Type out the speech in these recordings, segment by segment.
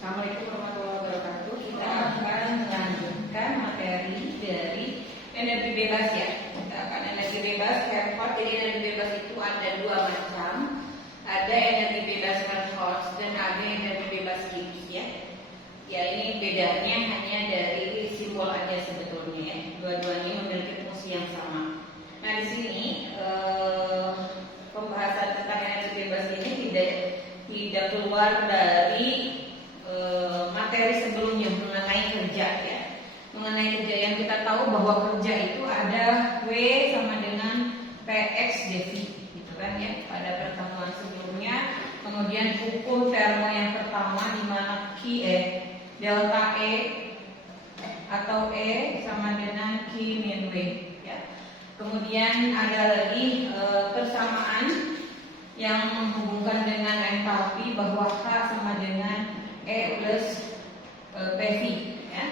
Assalamualaikum warahmatullahi wabarakatuh. Kita akan melanjutkan materi dari energi bebas ya. Kita akan energi bebas Hertz. Jadi energi bebas itu ada dua macam. Ada energi bebas Hertz dan ada energi bebas Gibbs ya. Ya ini bedanya hanya dari simbol aja sebetulnya ya. Dua-duanya memiliki fungsi yang sama. Nah di sini pembahasan tentang energi bebas ini tidak keluar dari materi sebelumnya mengenai kerja ya. Mengenai kerja yang kita tahu bahwa kerja itu ada W sama dengan PX dV gitu kan ya pada pertemuan sebelumnya. Kemudian hukum termo yang pertama di mana delta E atau E sama dengan Q min W ya. Kemudian ada lagi persamaan yang menghubungkan dengan entalpi bahwa H sama dengan E plus PV ya.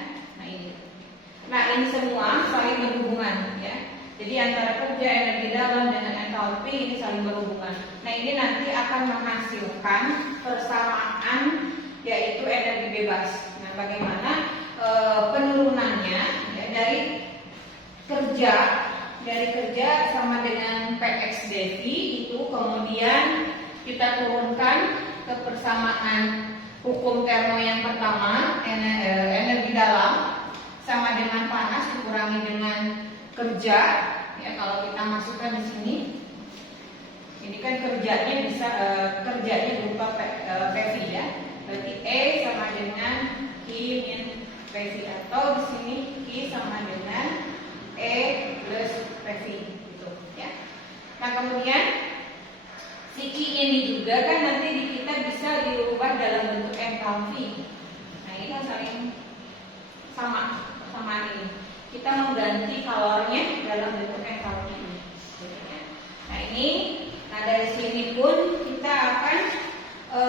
Nah ini semua saling berhubungan ya. Jadi antara kerja energi dalam dengan entalpi ini saling berhubungan. Nah ini nanti akan menghasilkan persamaan yaitu energi bebas. Nah bagaimana penurunannya ya, dari kerja sama dengan PX dV itu kemudian kita turunkan ke persamaan hukum termo yang pertama energi dalam sama dengan panas dikurangi dengan kerja ya. Kalau kita masukkan di sini ini kan kerjanya bisa kerjanya berupa PV ya. Berarti E sama dengan Q min PV atau di sini Q sama dengan E plus PV gitu ya. Nah kemudian si Q ini juga kan nanti kita bisa diubah dalam bentuk entalpi. Nah ini kan saling sama ini. Kita mengganti kalornya dalam bentuk entalpi ini. Nah ini, dari sini pun kita akan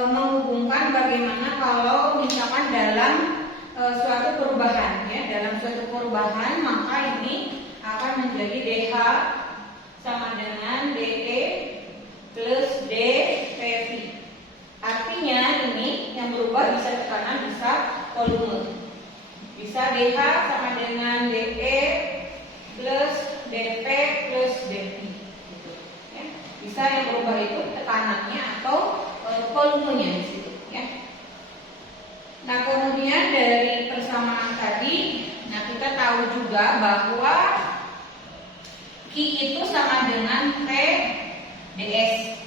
menghubungkan bagaimana kalau misalkan dalam suatu perubahan ya, dalam suatu perubahan maka ini akan menjadi DH sama dengan DE plus dPV. Artinya ini yang berubah bisa tekanan, bisa volume. Bisa DH sama dengan DE plus DP plus DP. Gitu, ya. Bisa yang berubah itu tekanannya atau volumenya di situ. Ya. Nah kemudian dari persamaan tadi, nah kita tahu juga bahwa Q itu sama dengan P ds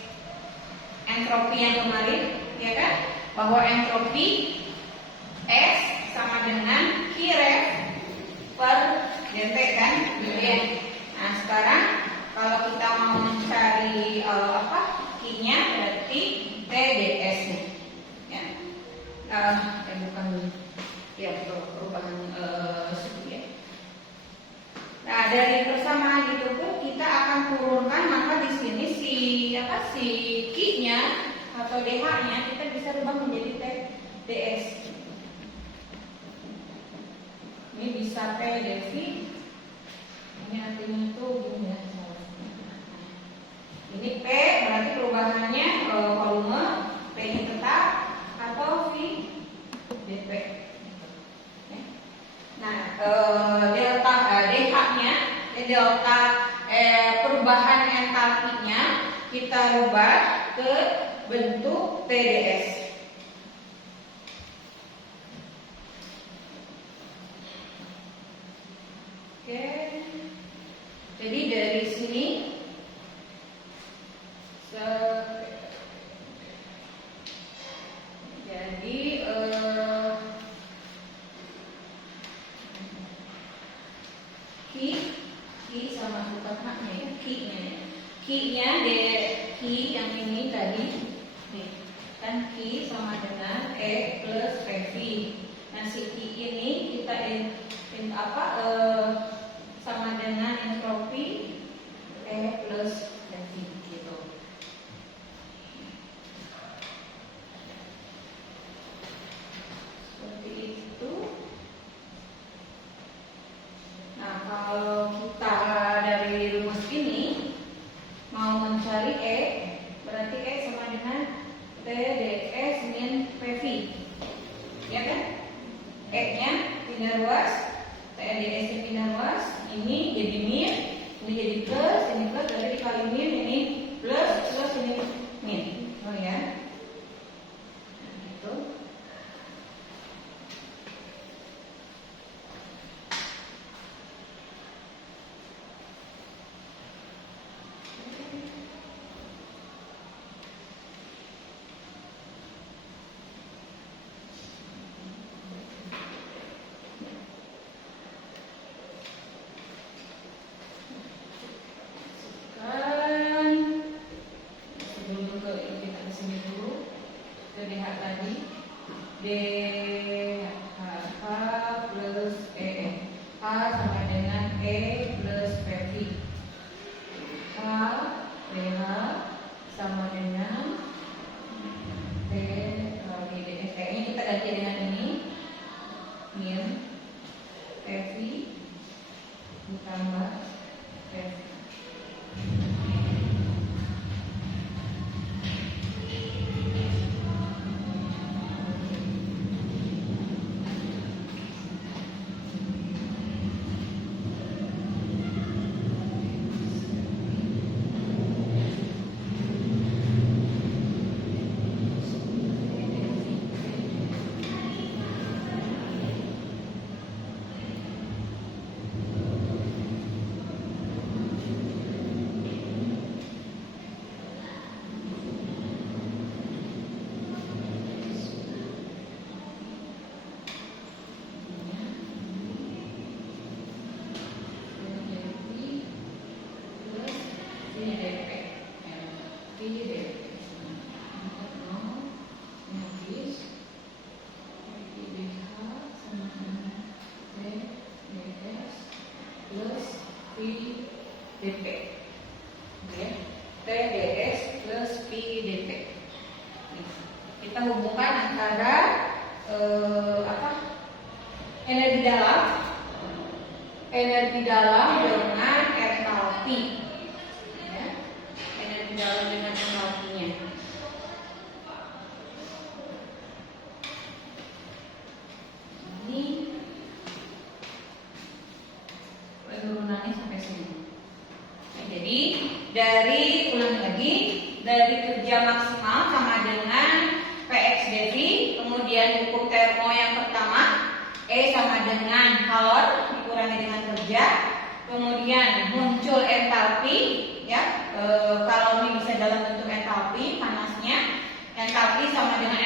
entropi yang kemarin ya kan, bahwa entropi S sama dengan Q ref per dt kan gitu ya. Nah sekarang kalau kita mau mencari Q-nya berarti T ds ya. Bukan ya perubahan suhu ya. Nah dari persamaan itu pun kita akan turunkan, maka di sini si Q-nya atau DH-nya kita bisa rubah menjadi T ds. Ini bisa T dV. Ini artinya itu gini ya. Ini P berarti perubahannya volume, P-nya tetap atau V dP. Nah, delta DH-nya, delta perubahan entalpinya kita rubah ke bentuk TdS. Oke. Jadi dari sini Q sama bukan haknya ya, Q-nya Q yang ini tadi nih, kan Q sama dengan E plus PV. Nah si Q ini kita sama dengan entropi E plus PV gitu. Seperti itu. Nah kalau kita dari rumus ini mau mencari E berarti E sama dengan T ds min PV. E-nya pindah ruas, TDS-nya pindah ruas, ini jadi min, ini jadi plus, berarti dikali min, ini plus, ini min. Oh ya. Nah, gitu. DHH plus EE. H sama dengan E plus PV. H DH sama dengan T kali DS. Kayaknya kita ganti dengan ini min PV ditambah PV. DP, ya. TDS plus PDP. Kita hubungkan antara energi dalam dengan entalpi, ya. Energi dalam dengan entalpinya. Ini penurunannya sampai sini. Jadi dari kerja maksimal sama dengan PX dV, kemudian hukum termo yang pertama E sama dengan kalor dikurangi dengan kerja, kemudian muncul entalpi, ya. Kalau ini bisa dalam bentuk entalpi panasnya, entalpi sama dengan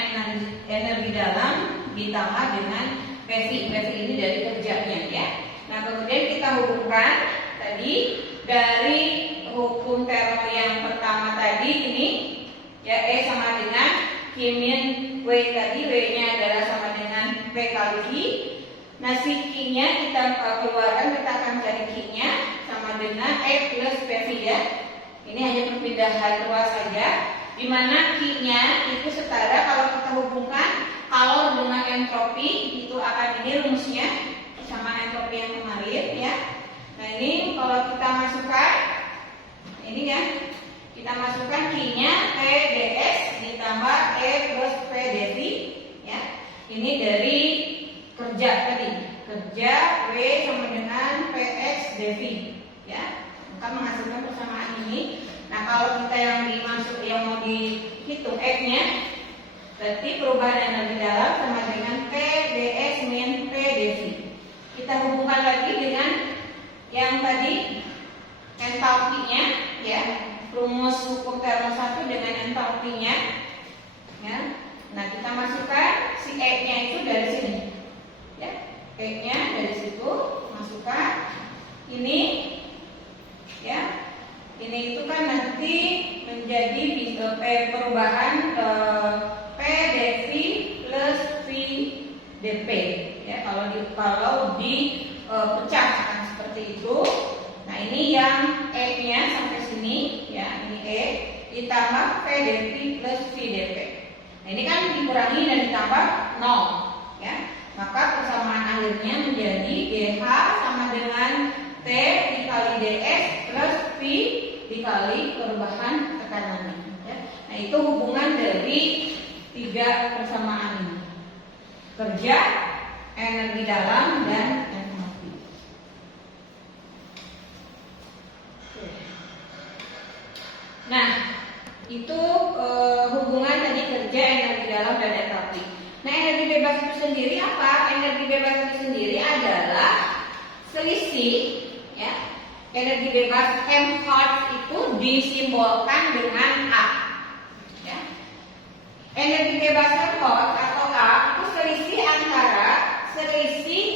energi dalam ditambah dengan PV ini dari kerjanya, ya. Nah, kemudian kita hubungkan tadi dari hukum termo yang pertama tadi ini, ya, E sama dengan Q min W tadi, W-nya adalah sama dengan P kali I. Nah, si Q-nya kita keluarkan, kita akan cari Q-nya sama dengan E plus PV, ya. Ini hanya perpindahan ruas saja, di mana Q-nya itu setara kalau kita hubungkan kalor dengan entropi, itu akan ini rumusnya sama entropi yang kemarin, ya. Nah, ini kalau kita masukkan ini, ya, kita masukkan Q-nya TDS ditambah E plus P dV, ya. Ini dari kerja tadi, kerja W sama dengan PX dV, ya. Maka menghasilkan persamaan ini. Nah, kalau kita yang mau dihitung E-nya, berarti perubahan energi dalam sama dengan TDS min P dV. Kita hubungkan lagi dengan yang tadi entalpinya, ya, rumus hukum termo 1 dengan entalpinya, ya. Nah, kita masukkan si E-nya itu dari sini, ya. E-nya dari situ masukkan ini, ya. Ini itu kan nanti menjadi perubahan P dV plus V dP, ya. Kalau dipecah akan seperti itu. Nah, ini yang E-nya sampai sini, ya, ini E ditambah P dV plus V dP. Nah, ini kan dikurangi dan ditambah 0, ya. Maka persamaan akhirnya menjadi DH sama dengan T dikali DS plus V dikali perubahan tekanannya, ya. Nah, itu hubungan dari tiga persamaan ini. Kerja, energi dalam dan entropi. Nah, itu hubungan tadi kerja energi dalam dan entropi. Nah, energi bebas itu sendiri apa? Energi bebas itu sendiri adalah selisih, ya. Energi bebas Helmholtz itu disimbolkan dengan A. Ya. Energi bebas Helmholtz atau A itu selisih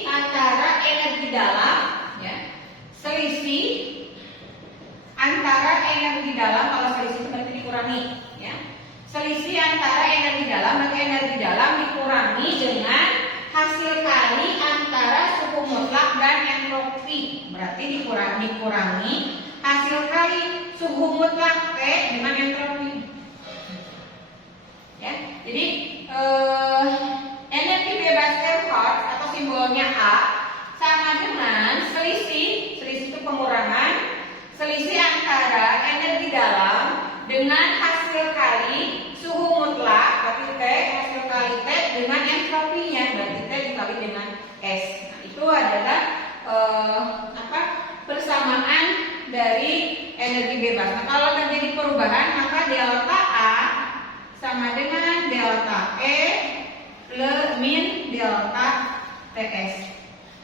antara energi dalam, ya. Selisih antara energi dalam, kalau selisih itu berarti dikurangi, ya. Selisih antara energi dalam dan energi dalam dikurangi dengan hasil kali antara suhu mutlak dan entropi. Berarti dikurangi hasil kali suhu mutlak T dengan entropi. Ya, jadi energi bebas Helmholtz atau simbolnya A sama dengan selisih itu pengurangan, selisih antara energi dalam dengan hasil kali suhu mutlak, berarti T, hasil kali T dengan entropinya, berarti T dikali dengan S. Nah, itu adalah persamaan dari energi bebas. Nah, kalau terjadi perubahan, maka delta A sama dengan delta E plus min delta TS.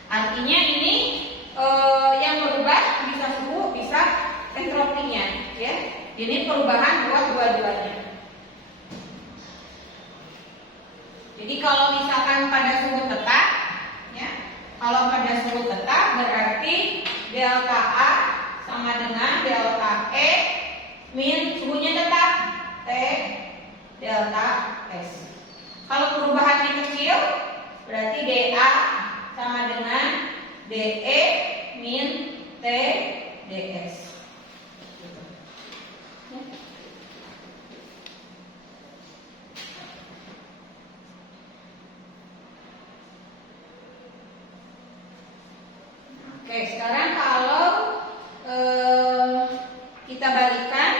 Artinya ini yang berubah bisa suhu, bisa entropinya, ya. Ini perubahan buat dua-duanya. Jadi kalau misalkan pada suhu tetap, ya, kalau pada suhu tetap berarti delta A sama dengan delta E min suhunya tetap T delta S. Kalau perubahannya kecil berarti dA sama dengan dE min T ds. Oke, sekarang kalau kita balikan,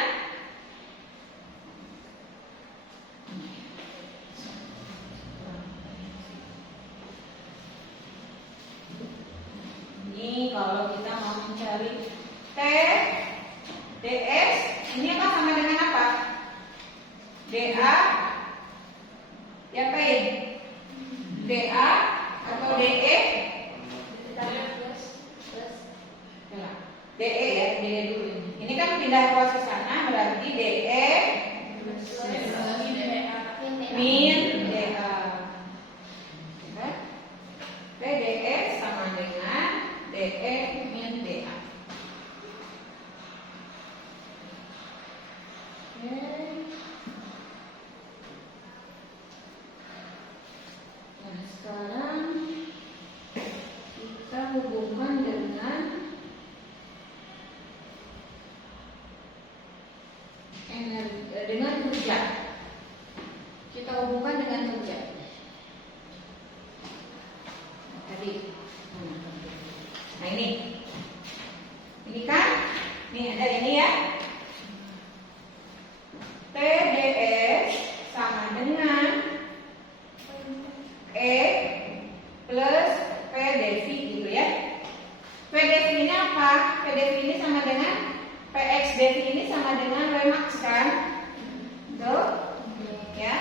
ini kalau kita mau mencari T ds, ini akan sama dengan apa? dA, ya P, dA atau dE? DE ya, DE dulu. Ini kan pindah ruas ke sana, berarti DE min DA. PDE sama dengan DE min DA. Nah, sekarang kita hubungkan dengan kerja. Kita hubungkan dengan kerja. Tadi. Nah ini. Ini kan? Ini ada ini ya. TDS sama dengan E plus PdV gitu ya. PdV ini apa? PdV ini sama dengan PxdV ini sama dengan Wmax kan? Tuh, ya.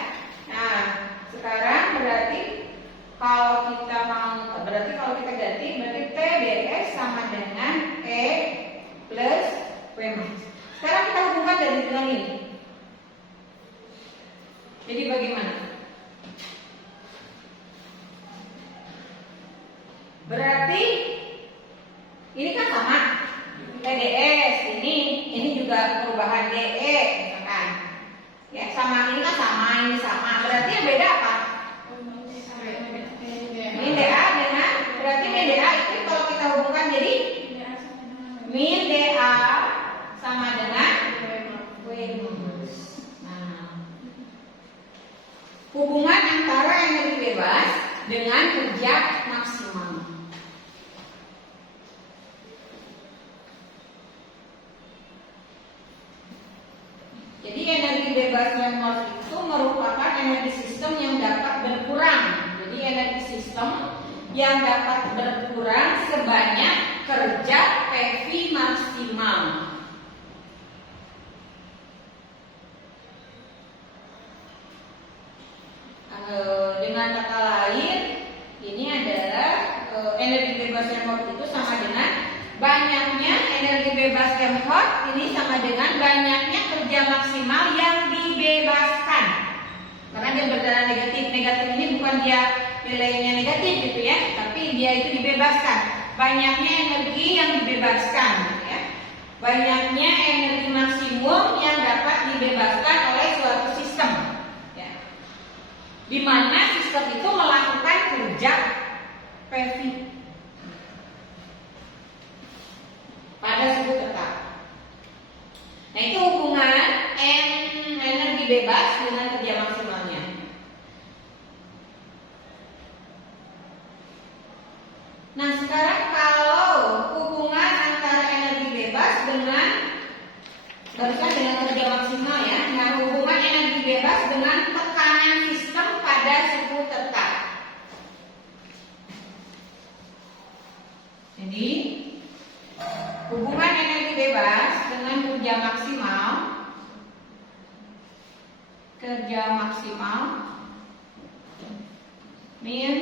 Nah, sekarang berarti kalau kita ganti berarti TdS sama dengan E plus Wmax. Sekarang kita hubungkan dari bilang ini. Jadi bagaimana? Berarti ini kan sama TdS, ini juga perubahan DE misalkan. Ya, sama ini kan sama, ini sama. Berarti yang beda apa? Min DA dengan, berarti min DA itu kalau kita hubungkan jadi min DA sama dengan Wmax. Nah, hubungan antara energi bebas dengan kerja maksimal. Jadi energi bebas Helmholtz itu merupakan energi sistem yang dapat berkurang. Jadi energi sistem yang dapat berkurang sebanyak kerja PV maksimal. Dengan kata lain, ini adalah energi bebas yang hot itu sama dengan banyaknya energi bebas yang hot, ini sama dengan banyaknya kerja maksimal yang dibebaskan. Karena dia berdarah negatif. Negatif ini bukan dia nilainya negatif gitu ya, tapi dia itu dibebaskan. Banyaknya energi yang dibebaskan gitu ya. Banyaknya energi maksimum yang dapat dibebaskan oleh suatu sistem ya. Di mana sistem itu melakukan kerja PV pada suhu tetap. Nah, itu hubungan energi bebas dengan kerja maksimalnya. Nah, sekarang kalau hubungan antara energi bebas dengan barusan dengan kerja maksimal ya. Nah, hubungan energi bebas dengan tekanan sistem pada suhu tetap. Jadi, hubungan energi bebas dengan kerja maksimal min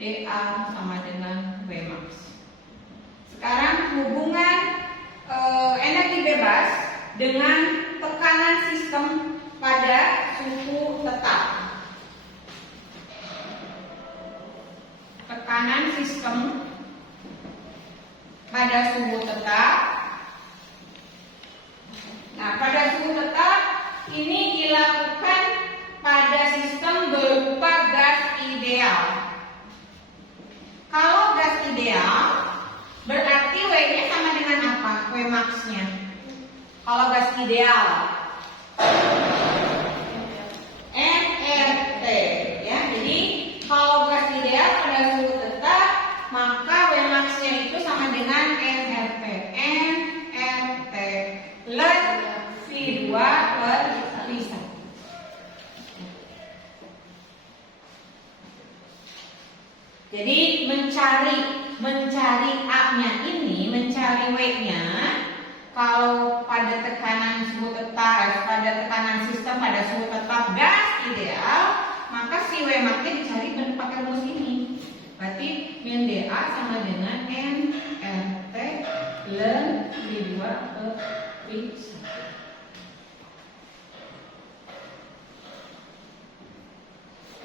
dA sama dengan Vmax. Sekarang hubungan energi bebas dengan tekanan sistem pada suhu tetap. Tekanan sistem pada suhu tetap. Nah, pada suhu tetap ini dilakukan pada sistem berupa gas ideal. Kalau gas ideal berarti W-nya sama dengan apa? Vmax-nya. Kalau gas ideal nRT ya. Jadi kalau gas ideal pada suhu tetap maka Vmax-nya itu sama dengan nRT. nRT plus V2 per V1. Jadi mencari A-nya ini, mencari W-nya kalau pada tekanan suhu tetap, pada tekanan sistem pada suhu tetap gas ideal, maka si Vmax-nya dicari pakai rumus ini. Berarti min dA sama dengan nRT plus V2 per V1.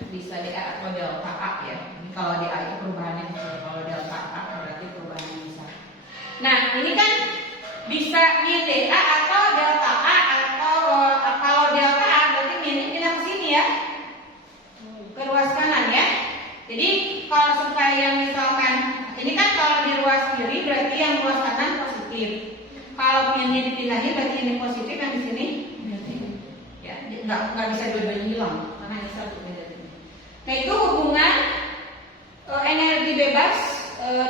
Bisa dA atau delta A ya. Ini kalau dA itu perubahannya besar, kalau delta A berarti perubahannya besar. Nah, ini kan bisa min dA atau delta A, atau kalau delta A berarti min pindah ke sini ya. Ke ruas kanan ya. Jadi kalau supaya misalkan ini kan kalau di ruas kiri berarti yang ruas kanan positif. Kalau minnya dipindahin berarti ini positif, yang di sini negatif. Ya, nggak bisa dua-duanya hilang karena ini satu negatif. Nah, itu hubungan energi bebas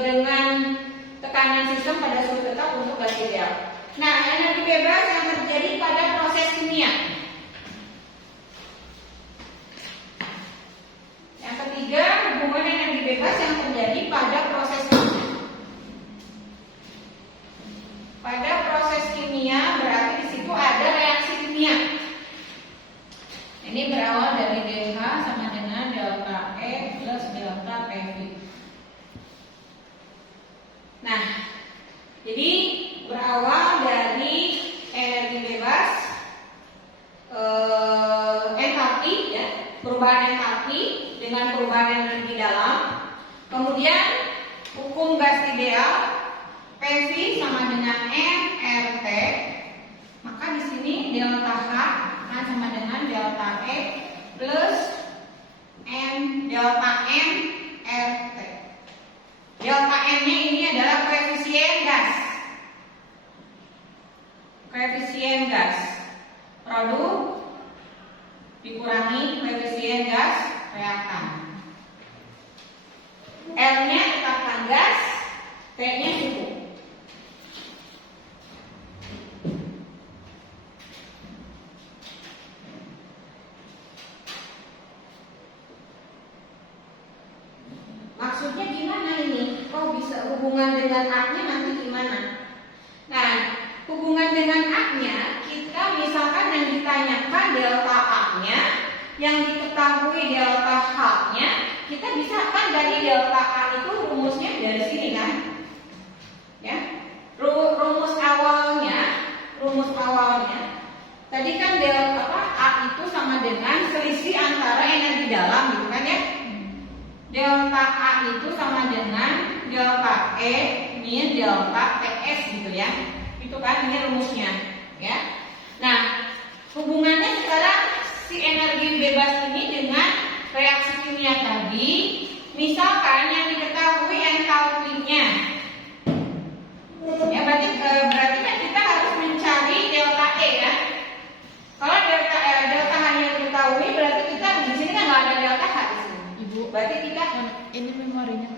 dengan tekanan sistem pada suhu tetap untuk gas ideal. Nah, energi bebas yang terjadi pada proses kimia. Yang ketiga, hubungan energi bebas yang terjadi pada proses kimia. Pada proses kimia berarti di situ ada reaksi kimia. Ini berawal dari dH sama dengan delta E plus delta PV. Nah, jadi berawal dari energi bebas, entalpi ya, perubahan entalpi dengan perubahan energi dalam. Kemudian hukum gas ideal, PV sama dengan nRT. Maka di sini delta H sama dengan delta E plus delta M RT. Delta M-nya ini adalah koefisien gas. Koefisien gas produk dikurangi koefisien gas reaktan. L-nya tetapkan gas, T-nya suhu. Maksudnya gimana ini? Kok bisa hubungan dengan A-nya nanti gimana? Nah, hubungan dengan A-nya, kita misalkan yang ditanyakan delta A-nya, yang diketahui delta H-nya, kita bisa kan dari delta A itu rumusnya dari sini kan? Ya. Rumus awalnya tadi kan delta A itu sama dengan selisih antara energi dalam gitu kan ya? Delta A itu sama dengan delta E min delta TS gitu ya. Itu kan ini rumusnya ya. Nah, hubungannya sekarang si energi bebas ini dengan reaksi kimia tadi, misalkan yang diketahui entalpinya. Ya, berarti kan kita harus mencari delta E ya. Kalau delta H yang diketahui, berarti kita di sini kan nggak ada delta H di sini. Ibu, berarti kita ini memorinya.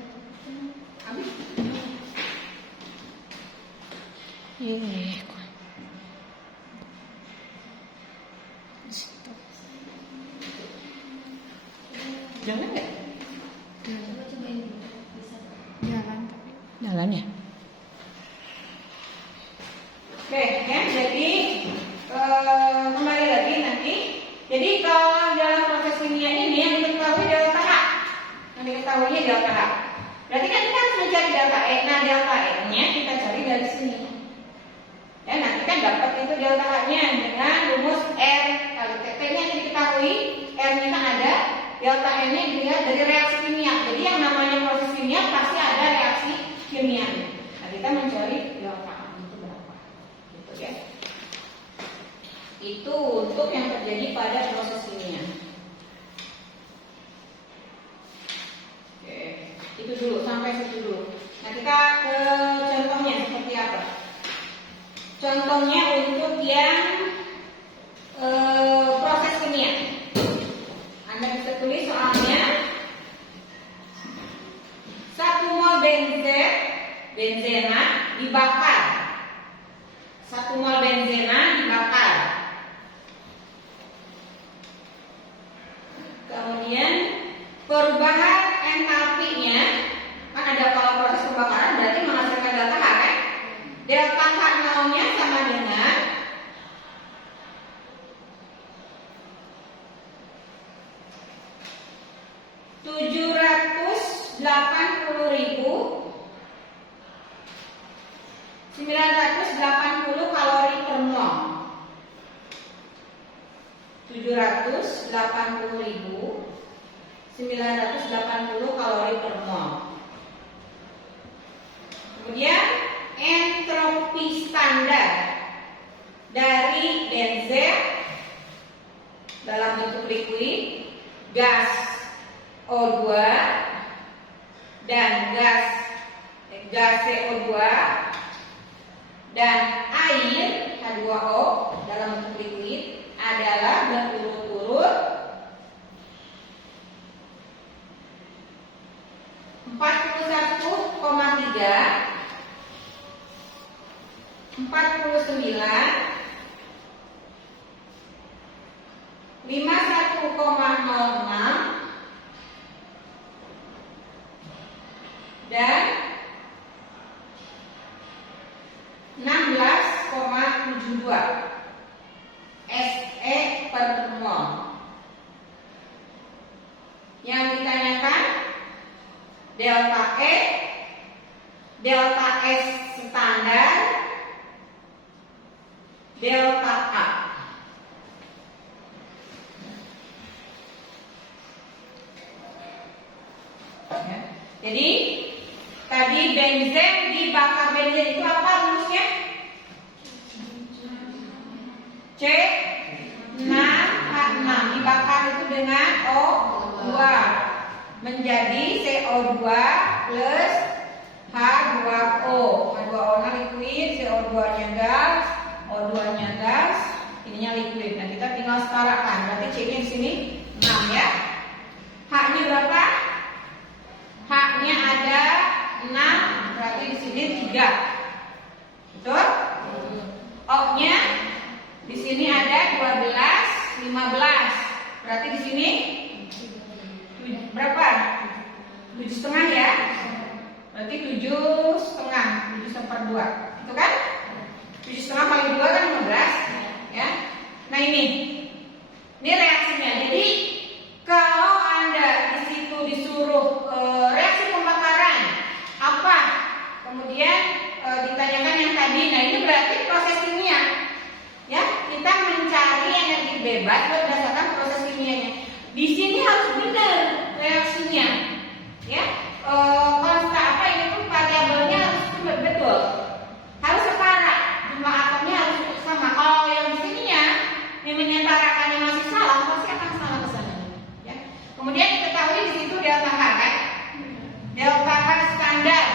habis. Jangan nggak? Jalan tapi. Jalan ya. Oke, ya, jadi kembali lagi nanti. Jadi kalau dalam proses kimia ini yang diketahui delta H, yang diketahuinya delta H. Berarti kan kita harus mencari delta E. Nah, delta E-nya kita cari dari sini. Ya, nanti kan dapat itu delta H-nya dengan rumus R kali TT-nya yang diketahui, R-nya kan ada, delta E-nya dilihat dari reaksi kimia. Jadi yang namanya proses kimia pasti ada reaksi kimia. Nah, kita mencari delta A itu berapa. Gitu ya. Itu untuk yang terjadi pada proses kimia. Oke, itu dulu, sampai situ dulu. Nah, kita ke contohnya seperti apa. Contohnya untuk yang proses kimia. Anda bisa tulis soalnya 1 mol benzena dibakar. 1 mol benzena dibakar. Kemudian perubahan entalpinya, kan ada kalau proses pembakaran berarti menghasilkan delta H kan? Delta H0-nya sama dengan 780.980 kalori per mol. 780.980 kalori per mol. Kemudian entropi standar dari benzen dalam bentuk liquid, gas O2 dan gas CO2 dan air H2O dalam bentuk liquid adalah berturut-turut 41,3, 49, 51,06 dan 16,72 SE per mol. Yang ditanyakan delta E, delta S standar, delta A. Ya. Jadi tadi benzen dibakar, benzen itu apa rumusnya? C6H6 dibakar itu dengan O2 menjadi CO2 plus H2O. H2O-nya liquid, CO2-nya gas, O2-nya gas, ininya liquid. Nah, kita tinggal setarakan. Berarti C-nya di sini 6 ya. H-nya berapa? H-nya ada 6, berarti di sini 3. Betul? O-nya di sini ada 12, 15. Berarti di sini berapa? 7,5 ya. Berarti 7,5, 7/2. Itu kan? 7,5 kali 2 kan 15, ya. Nah ini reaksinya. Jadi kalau Anda di situ disuruh reaksi pembakaran apa, kemudian ditanyakan yang tadi, nah ini berarti proses kimia, ya. Kita mencari energi bebas berdasarkan proses kimianya. Di sini harus benar reaksinya, ya. Konsta apa itu variabelnya harus betul, harus setara, jumlah atomnya harus sama. Kalau yang di sininya yang menyetarakannya masih salah, pasti akan salah ke sana, ya. Kemudian diketahui di situ delta H, kan? Delta H standar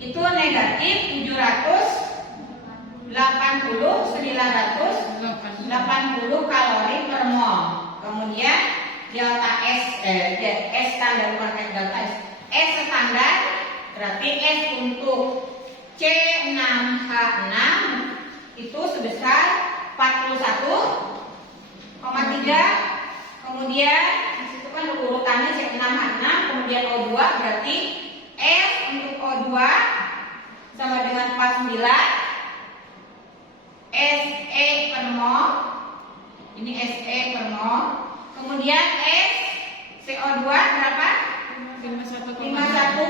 itu negatif 980 kalori per mol. Kemudian delta S standar, bukan S delta S. S standar berarti S untuk C6H6 itu sebesar 41,3. Kemudian disitu kan urutannya C6H6, kemudian O2 berarti S untuk O2 sama dengan 49 SE per mol. Ini SE per mol. Kemudian S CO2 berapa? 51,06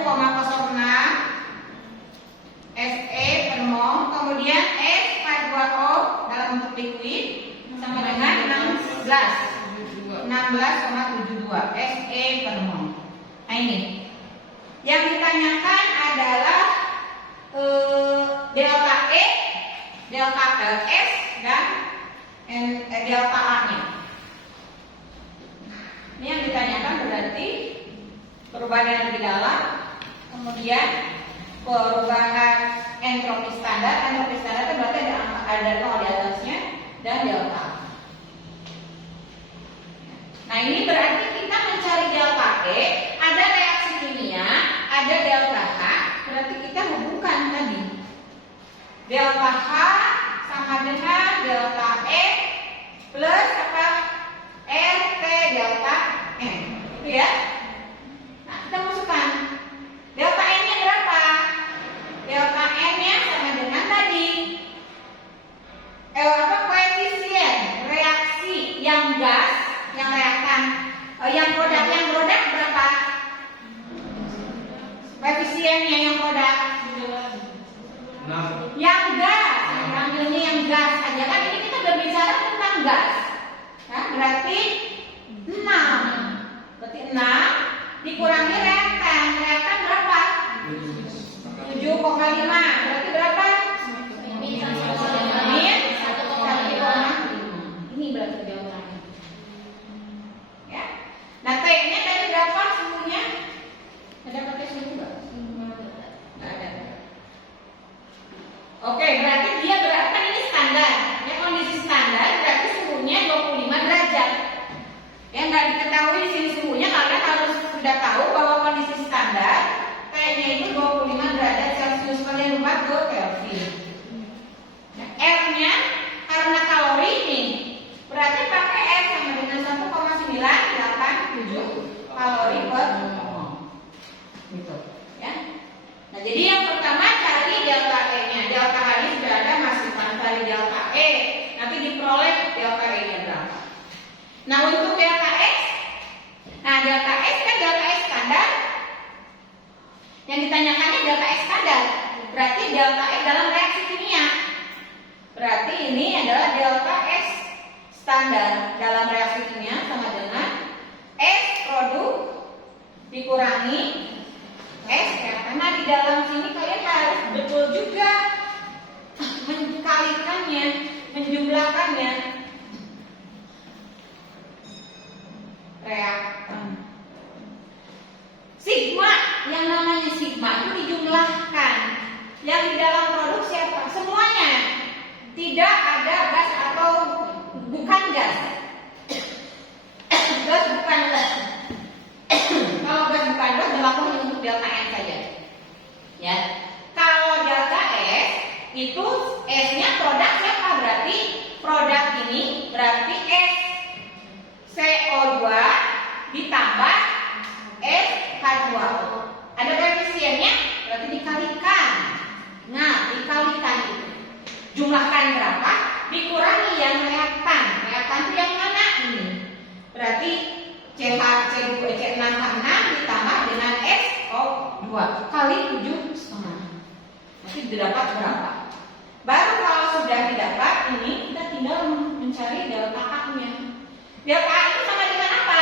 SE per mol. Kemudian S H2O dalam bentuk liquid sama dengan 16,72 SE per mol. Nah ini yang ditanyakan adalah delta E, delta S dan delta A-nya. Ini yang ditanyakan berarti perubahan energi dalam, kemudian perubahan entropi standar. Entropi standar itu berarti ada 0 di atasnya dan delta. Nah ini berarti kita mencari delta E, ada reaksi kimia, ada delta H, berarti kita hubungkan tadi. Delta H sama dengan delta E plus apa? RT delta N. Itu ya. Nah, kita masukkan. Delta N-nya berapa? Delta N-nya sama dengan tadi. Koefisien reaksi yang gas, yang reaktan, yang produk berapa? Koefisiennya yang produk. Yang gas, ambilnya yang gas aja kan, ini kita berbicara tentang gas. Nah, berarti 6. Berarti 6 dikurangi reaktan. Reaktan berapa? 7,5. Berarti berapa? Min 1,5. Ini berarti jawabannya. Ya. Nah, T-nya tadi berapa suhunya? Ada pakai suhu enggak? Enggak ada. Oke, berarti dia berapa? Ini standar. Ya, kondisi standar berarti suhunya 25 derajat. Ya, nggak diketahui di sini suhunya, kalian harus sudah tahu bahwa kondisi standar T-nya itu 25 derajat Celcius. Kalian ubah ke Kelvin. Nah, R-nya karena kalori ini berarti pakai R sama dengan 1,987 kalori per mol. Gitu. Ya. Nah, jadi yang pertama cari delta E-nya. Delta H ini sudah ada, masih cari delta E. Nanti diperoleh delta E-nya berapa. Nah, untuk delta S, nah delta S kan delta S standar. Yang ditanyakannya delta S standar. Berarti delta S dalam reaksi kimia. Berarti ini adalah delta S standar dalam reaksi kimia sama dengan S produk dikurangi S ya. Karena di dalam sini kalian harus betul juga menkalikannya, menjumlahkannya. Reaktan. Sigma, yang namanya sigma itu dijumlahkan. Yang di dalam produk siapa? Semuanya. Tidak ada gas atau bukan gas. Gas bukan gas. Kalau gas bukan gas berlaku untuk delta N saja. Ya. Kalau delta S itu S-nya produk siapa? Berarti produk ini berarti S CO2 ditambah S H2O. Ada C6H6 ditambah dengan SO2 kali 7,5. Nanti didapat berapa? Baru kalau sudah didapat ini kita tinggal mencari delta A-nya. Delta A itu sama dengan apa?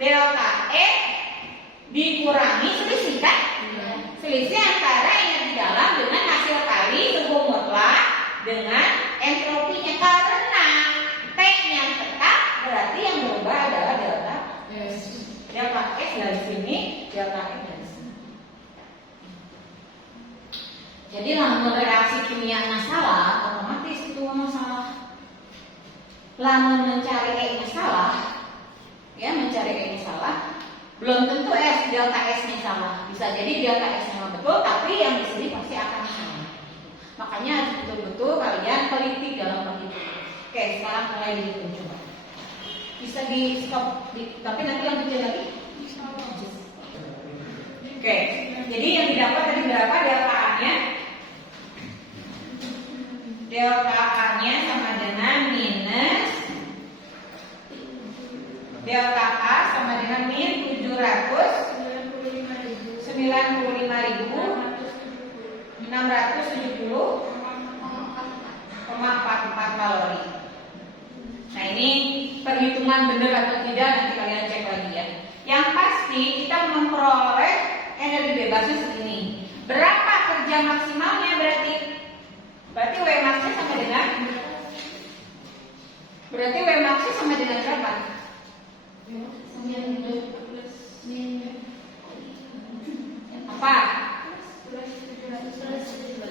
Delta E dikurangi selisih kan? Selisih antara energi dalam dengan hasil kali suhu mutlak dengan entropinya, karena T-nya tetap berarti yang berubah adalah delta S. Delta S dari sini, delta E dari sini. Jadi lamun reaksi kimianya salah, otomatis itu masalah. Lamun mencari E-nya salah, ya mencari E-nya salah, belum tentu delta S-nya salah. Bisa jadi delta S-nya betul, tapi yang di sini pasti akan salah. Makanya harus betul-betul kalian teliti dalam penghitungan. Oke, sekarang mulai dihitung coba. Bisa di stop, tapi nanti yang kecil lagi. Oke, jadi yang didapat tadi berapa delta A-nya? Delta A-nya sama dengan minus delta A sama dengan min 795.670,44 kalori. Nah ini perhitungan benar atau tidak nanti kalian cek lagi ya. Yang pasti kita memperoleh energi bebasnya segini. Berapa kerja maksimalnya berarti? Berarti Wmax-nya sama dengan? Berarti Wmax-nya sama dengan berapa? Apa?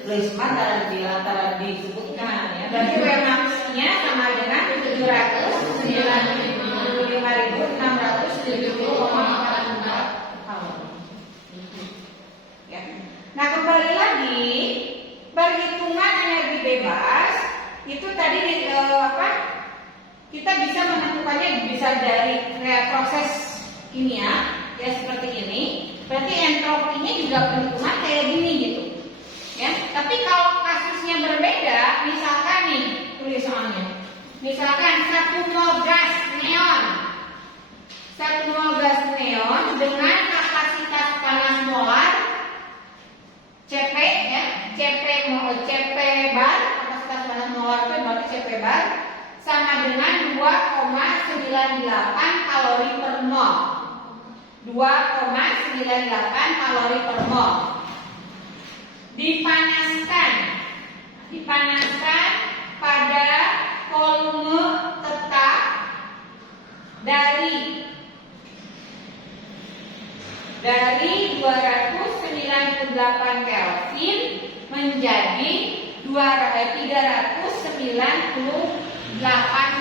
Plasma antara disebutkan ya. Berarti Wmax-nya sama dengan 795.670,44 kalori. Ya. Nah kembali lagi, perhitungan energi bebas itu tadi kita bisa menentukannya bisa dari proses kimia ya seperti ini. Berarti entropinya juga perhitungan kayak gini gitu. Ya, tapi kalau kasusnya berbeda, misalkan nih tulisannya. Misalkan 1 mol gas neon. 1 mol gas neon dengan kapasitas panas molar Cp ya, Cp bar, kapasitas panas molar itu berarti Cp bar sama dengan 2,98 kalori per mol. 2,98 kalori per mol. Dipanaskan pada volume tetap dari 298 Kelvin menjadi 398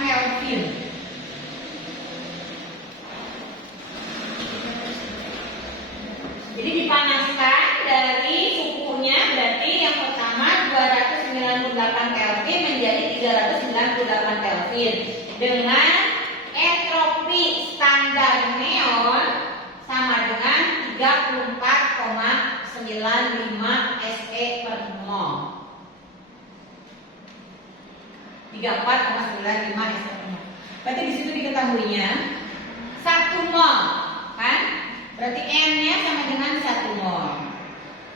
Kelvin. Jadi dipanaskan dari suhunya berarti yang pertama 298 Kelvin menjadi 398 Kelvin dengan entropi standar neon sama dengan 34,95 SE per mol. 34,95 SE per mol. Berarti di situ diketahuinya 1 mol, kan? Berarti N-nya sama dengan 1 mol.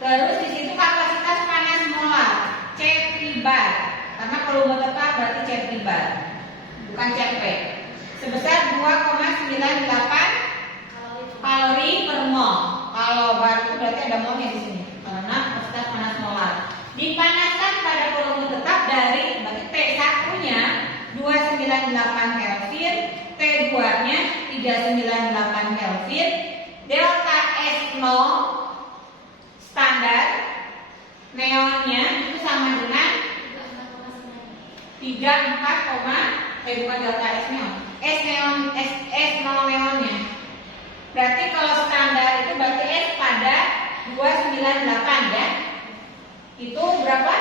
Terus di situ kapasitas panas molar Cp bar. Karena volume tetap berarti Cp bar, bukan Cp. Sebesar 2,98 kalori per mol. Kalau bar itu berarti ada molnya di sini. Karena kapasitas panas molar. Dipanaskan pada volume tetap dari berarti T1-nya 298 Kelvin, T2-nya 398 Kelvin. Delta S0 standar neonnya itu sama dengan 34, bukan delta S neon. S0 neonnya. Berarti kalau standar itu berarti S pada 298 ya. Itu berapa?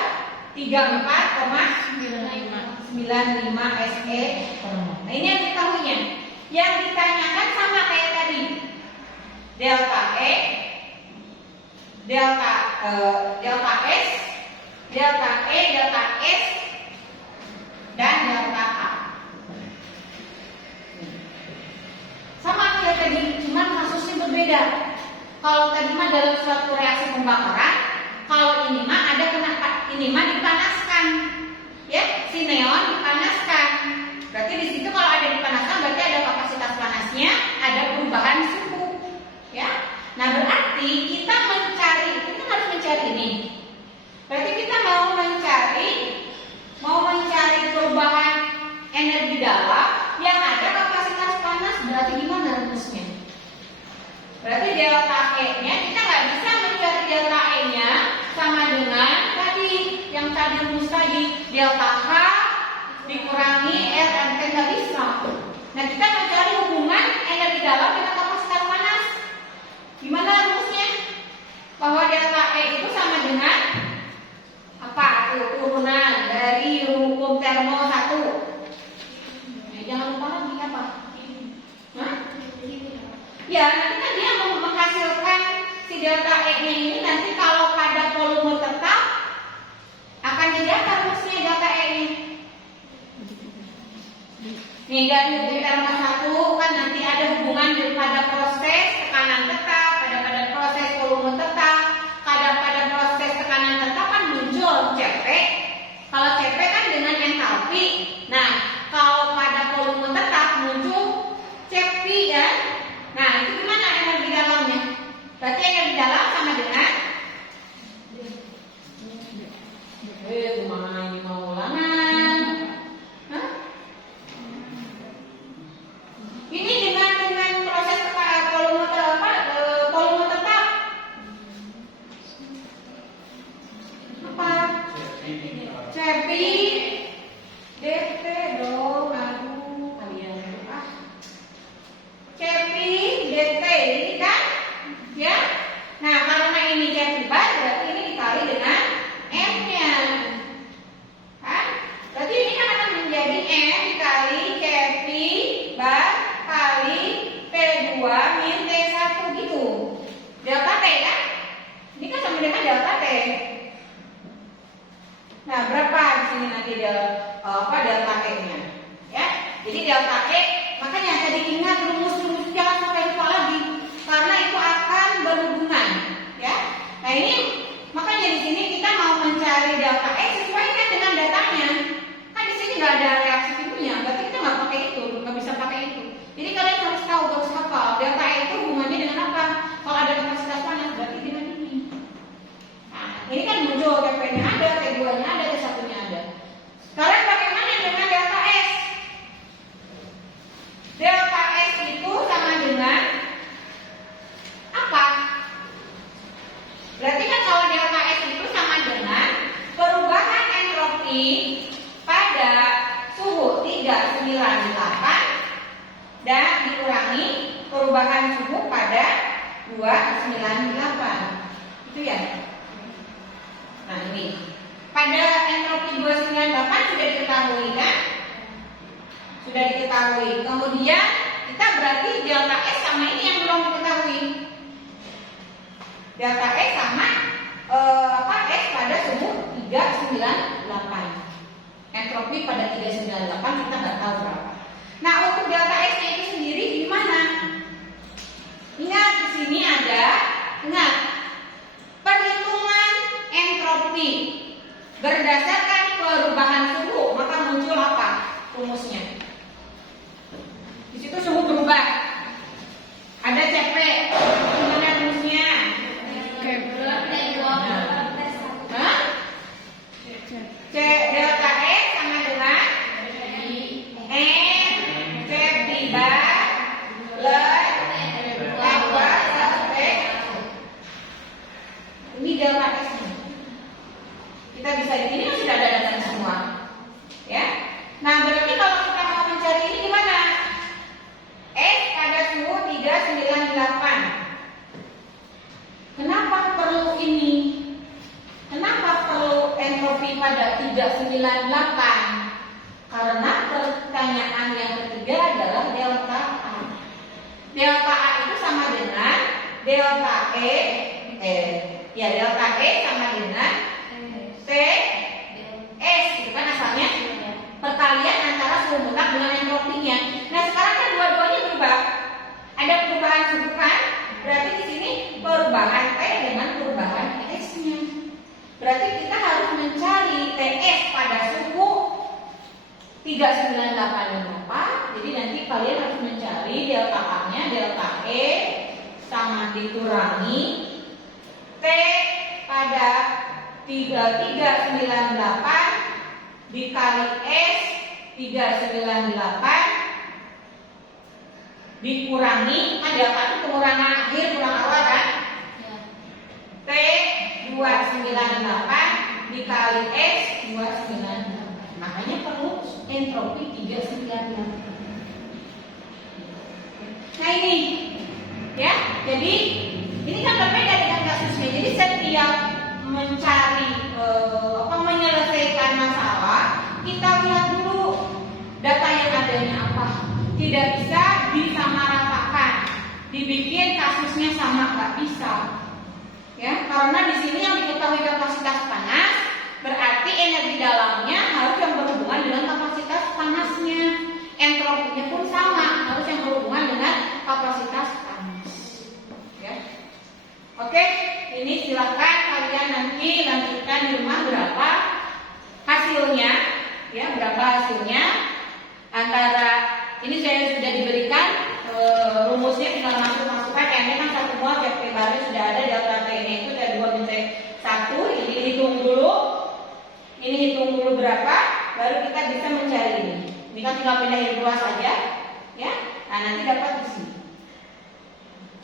34,95 SE per mol. Nah, ini yang diketahuinya. Yang ditanyakan sama kayak tadi. Delta E, delta S, delta E, delta S, dan delta A. Sama kayak tadi beda. Kalau tadi mah dalam suatu reaksi pembakaran, kalau ini mah ada ini mah dipanaskan. Ya, si neon dipanaskan. Berarti di situ kalau ada dipanaskan berarti ada kapasitas panasnya, ada perubahan suhu. Ya. Nah, berarti kita harus mencari ini. Berarti kita mau mencari perubahan energi dalam yang ada kapasitas panas. Berarti gimana rumusnya? Berarti delta E-nya kita nggak bisa mencari delta E-nya sama dengan tadi yang tadi rumus tadi delta H dikurangi RMT, nggak bisa. Nah, kita mencari hubungan energi dalam dengan kapasitas panas. Gimana rumusnya? Bahwa delta E itu sama dengan apa? Turunan dari hukum termo 1. Jangan lupa lagi apa? Hah? Ya, nanti kan dia menghasilkan si delta E-nya ini nanti kalau pada volume tetap akan jadi apa rumusnya delta E-nya? Nih, dari hukum termo 1 kan nanti ada hubungan pada proses tekanan tetap, pada proses volume tetap, pada proses tekanan tetap kan muncul Cp. Kalau Cp kan dengan entalpi. Nah, kalau pada volume tetap muncul Cp ya. Nah, itu gimana energi dalamnya? Berarti energi dalam sama dengan gimana ini mau ulangan? Hah? Ini dengan proses volume volume tetap. Apa? Cp dt dong, aduh kalian Cp dt ini kan ya. Nah, karena ini Cp bar berarti ini dikali dengan M-nya kan? Berarti ini kan akan menjadi M dikali Cp bar kali P2 min T1 gitu. Delta T kan? Ini kan sama dengan delta T. Nah, berapa di sini nanti delta E-nya? Ya. Jadi delta E, makanya tadi ingat rumus-rumus jangan sampai lupa lagi karena itu akan berhubungan, ya. Nah, ini makanya di sini kita mau mencari delta E sesuaikan dengan datanya. Kan di sini nggak ada reaksi kimia, berarti kita nggak pakai itu, nggak bisa pakai itu. Jadi kalian harus tahu, harus hafal delta E itu hubungannya dengan apa? Kalau ada kapasitas panas berarti dengan ini. Nah, ini kan muncul T-nya ada, T2-nya ada, T1-nya ada. Sekarang bagaimana dengan delta S? Delta S itu sama dengan apa? Berarti kan kalau delta S itu sama dengan perubahan entropi pada suhu 398 dan dikurangi perubahan suhu pada 298. Itu ya. Nah, ini pada entropi 298 sudah diketahui kan? Sudah diketahui. Kemudian kita berarti delta S sama ini yang belum diketahui. Delta S sama S pada suhu 398. Entropi pada 398 kita nggak tahu berapa. Nah, untuk delta S-nya itu sendiri gimana? Ingat di sini ada, perhitungan entropi berdasarkan perubahan suhu, maka muncul apa rumusnya? Di situ suhu berubah. Ada Cp, gimana rumusnya? C delta S sama dengan N Cp bar plus T2 sampai ini delta S. Kita bisa di sini sudah ada datanya semua, ya. Nah, berarti kalau kita mau mencari ini gimana? S pada suhu 398. Kenapa perlu ini? Kenapa perlu entropi pada 398? Karena pertanyaan yang ketiga adalah delta A. Delta A itu sama dengan delta delta E sama dengan T S, itu kan asalnya perkalian antara suhu mutlak dengan entropinya. Nah, sekarang kan dua-duanya berubah. Ada perubahan suhu kan? Berarti perubahan T dengan perubahan S-nya. Berarti kita harus mencari TS pada suku 3988. Jadi nanti kalian harus mencari delta A-nya, delta E sama dikurangi T pada 3398 dikali S 398 dikurangi, kan delta itu pengurangan akhir kurang awal kan? Ya. T 298 dikali S 298. Makanya perlu entropi 398. Nah ini ya, jadi ini kan berbeda dengan kasusnya. Jadi setiap mencari menyelesaikan masalah, kita lihat dulu data yang adanya apa. Tidak bisa disamaratakan, dibikin kasusnya sama, nggak bisa. Ya, karena di sini yang diketahui kapasitas panas, berarti energi dalamnya harus yang berhubungan dengan kapasitas panasnya. Entropinya pun sama, harus yang berhubungan dengan kapasitas panas. Ya. Oke, ini silakan kalian nanti lanjutkan di rumah berapa hasilnya, ya berapa hasilnya. Antara ini saya sudah diberikan rumusnya, tinggal masukkan. N kan satu mol, P baru sudah ada, delta T nya itu dari 2 min 1. Ini hitung dulu berapa, baru kita bisa mencari ini. Ini kan tinggal pindahin dua saja, ya. Nah nanti dapat di sini,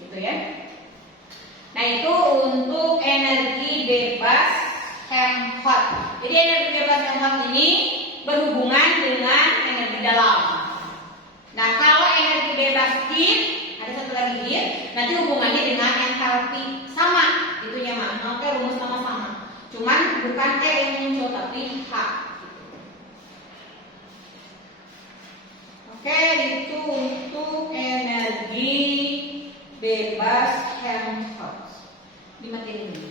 gitu ya. Nah itu untuk energi bebas Helmholtz. Jadi energi bebas Helmholtz ini berhubungan dengan energi dalam. Nah kalau energi bebas heat, ada satu lagi heat, nanti hubungannya dengan enthalpy sama. Itunya mah, oke rumus sama-sama. Cuman bukan E yang muncul tapi H. Oke, itu untuk energi bebas Helmholtz di materi ini.